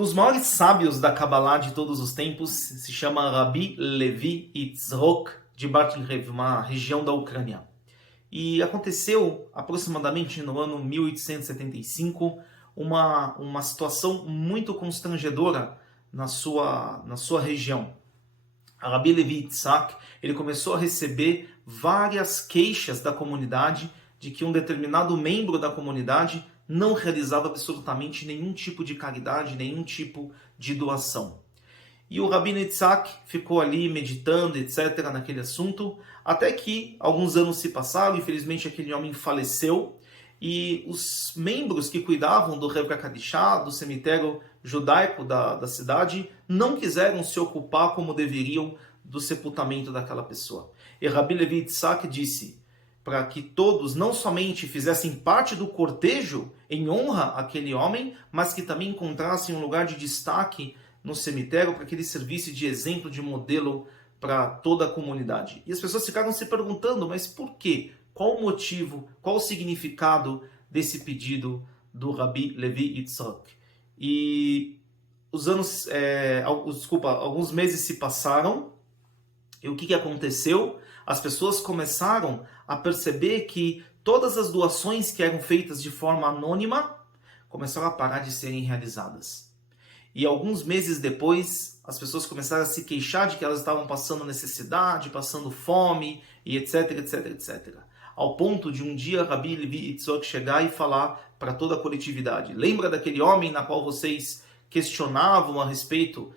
dos maiores sábios da Kabbalah de todos os tempos se chama Rabbi Levi Yitzhok de Bartlev, uma região da Ucrânia. E aconteceu aproximadamente no ano 1875 uma situação muito constrangedora na sua região. Rabbi Levi Yitzhak, ele começou a receber várias queixas da comunidade de que um determinado membro da comunidade não realizava absolutamente nenhum tipo de caridade, nenhum tipo de doação. E o Rabbi Yitzhak ficou ali meditando, etc., naquele assunto, até que alguns anos se passaram, infelizmente aquele homem faleceu, e os membros que cuidavam do Revra Kadishá, do cemitério judaico da cidade, não quiseram se ocupar como deveriam do sepultamento daquela pessoa. E Rabbi Levi Yitzhak disse para que todos não somente fizessem parte do cortejo em honra àquele homem, mas que também encontrassem um lugar de destaque no cemitério para que ele servisse de exemplo, de modelo para toda a comunidade. E as pessoas ficaram se perguntando, mas por quê? Qual o motivo, qual o significado desse pedido do Rabbi Levi Yitzhak? E alguns meses se passaram, e o que aconteceu? As pessoas começaram a perceber que todas as doações que eram feitas de forma anônima começaram a parar de serem realizadas. E alguns meses depois, as pessoas começaram a se queixar de que elas estavam passando necessidade, passando fome, e etc, etc, etc. Ao ponto de um dia Rabbi Levi Yitzhak chegar e falar para toda a coletividade: lembra daquele homem na qual vocês questionavam a respeito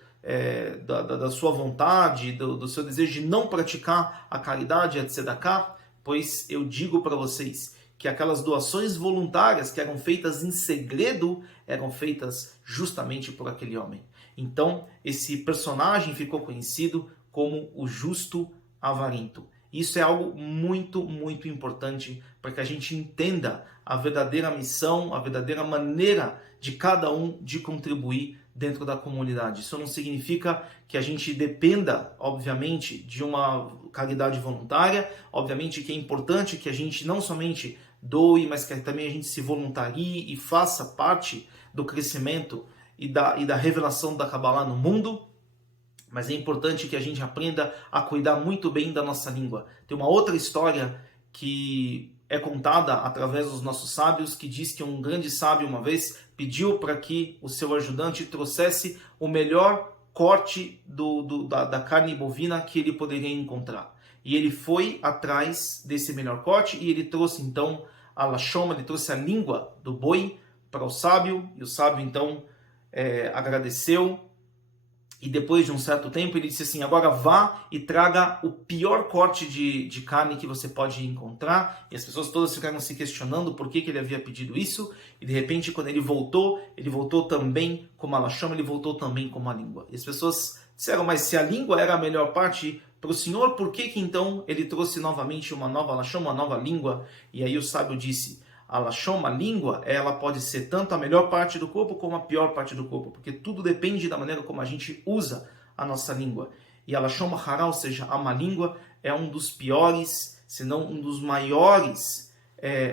da sua vontade, do seu desejo de não praticar a caridade, a tzedakah? Pois eu digo para vocês que aquelas doações voluntárias que eram feitas em segredo eram feitas justamente por aquele homem. Então, esse personagem ficou conhecido como o justo avarento. Isso é algo muito, muito importante para que a gente entenda a verdadeira missão, a verdadeira maneira de cada um de contribuir dentro da comunidade. Isso não significa que a gente dependa, obviamente, de uma caridade voluntária. Obviamente que é importante que a gente não somente doe, mas que também a gente se voluntarie e faça parte do crescimento e da revelação da Kabbalah no mundo. Mas é importante que a gente aprenda a cuidar muito bem da nossa língua. Tem uma outra história que é contada através dos nossos sábios, que diz que um grande sábio uma vez pediu para que o seu ajudante trouxesse o melhor corte da carne bovina que ele poderia encontrar. E ele foi atrás desse melhor corte e ele trouxe então a lashoma, ele trouxe a língua do boi para o sábio, e o sábio então agradeceu. E depois de um certo tempo ele disse assim: agora vá e traga o pior corte de carne que você pode encontrar. E as pessoas todas ficaram se questionando por que ele havia pedido isso. E de repente, quando ele voltou também com uma lashoma, ele voltou também com uma língua. E as pessoas disseram: mas se a língua era a melhor parte para o Senhor, por que então ele trouxe novamente uma nova lashoma, uma nova língua? E aí o sábio disse: a lashon, a língua, ela pode ser tanto a melhor parte do corpo como a pior parte do corpo, porque tudo depende da maneira como a gente usa a nossa língua. E a lashon hara, ou seja, a má língua, é um dos piores, se não um dos maiores,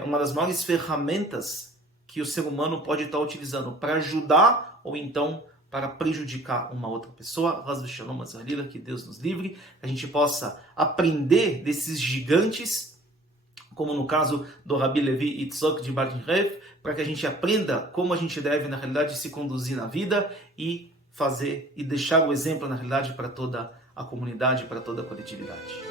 uma das maiores ferramentas que o ser humano pode estar utilizando para ajudar ou então para prejudicar uma outra pessoa. Haz v'shalom, que Deus nos livre, que a gente possa aprender desses gigantes, como no caso do Rabbi Levi Yitzhak de Bartlev, para que a gente aprenda como a gente deve, na realidade, se conduzir na vida e fazer e deixar o exemplo, na realidade, para toda a comunidade, para toda a coletividade.